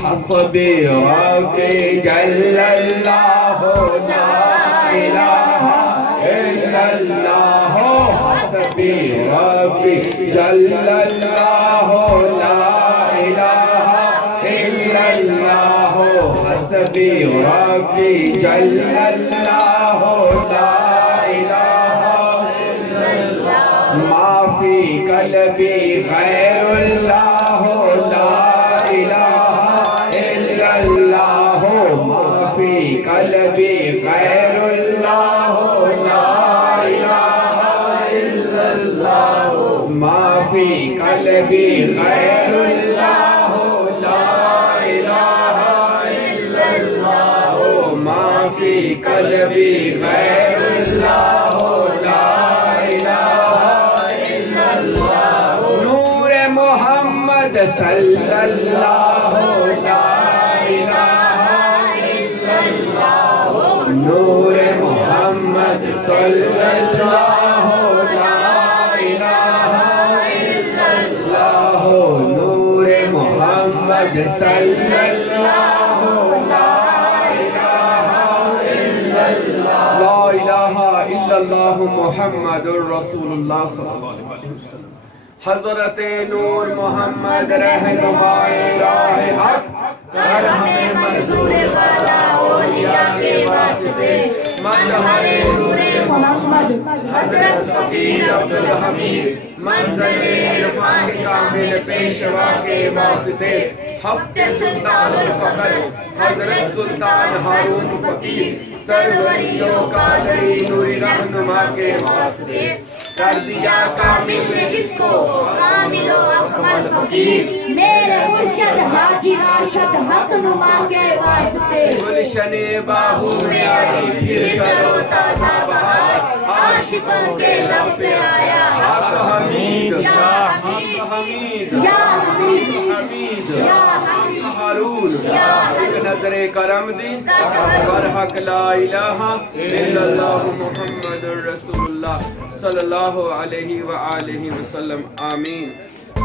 حسبی ربی جل اللہ لا الہ الا اللہ حسبی ربی جل اللہ لا الہ الا اللہ حسبی ربی جل اللہ لا الہ الا اللہ ما فی قلبی غیر اللہ لا الہ الا اللہ ما فی قلبی غیر اللہ لا الہ الا اللہ ما فی قلبی غیر اللہ لا الہ الا اللہ ما فی قلبی غیر اللہ لا الہ الا اللہ نور محمد صلی اللہ لا الہ الا اللہ نور محمد صلی اللہ لا الہ الا اللہ نور محمد صلی اللہ لا الہ الا اللہ لا الہ الا اللہ محمد رسول اللہ صلی اللہ علیہ وسلم حضرت نور محمد رہنمائے راہ حق کر ہمیں منظور والا اولیاء کے واسطے مظہر نور محمد حضرت فقیر عبد الحمید منزل عرفان کامل پیشوا کے واسطے ہفت سلطان الفقر حضرت سلطان ہارون فقیر سروری قادری نوری رہنما کے واسطے کر دیا کامل نے جس کو کامل و اکمل فقیر میرے مرشد حاجی راشد حق نما کے واسطے گلشن باہو میں آئی پھر کرو تازہ بہار عاشقوں کے لب پہ آیا حق حمید یا حمید یا حمید یا حمید ہارون ایک نظر کرم دی برحق لا الہ الا اللہ محمد رسول اللہ صلی اللہ علیہ وآلہ وسلم آمین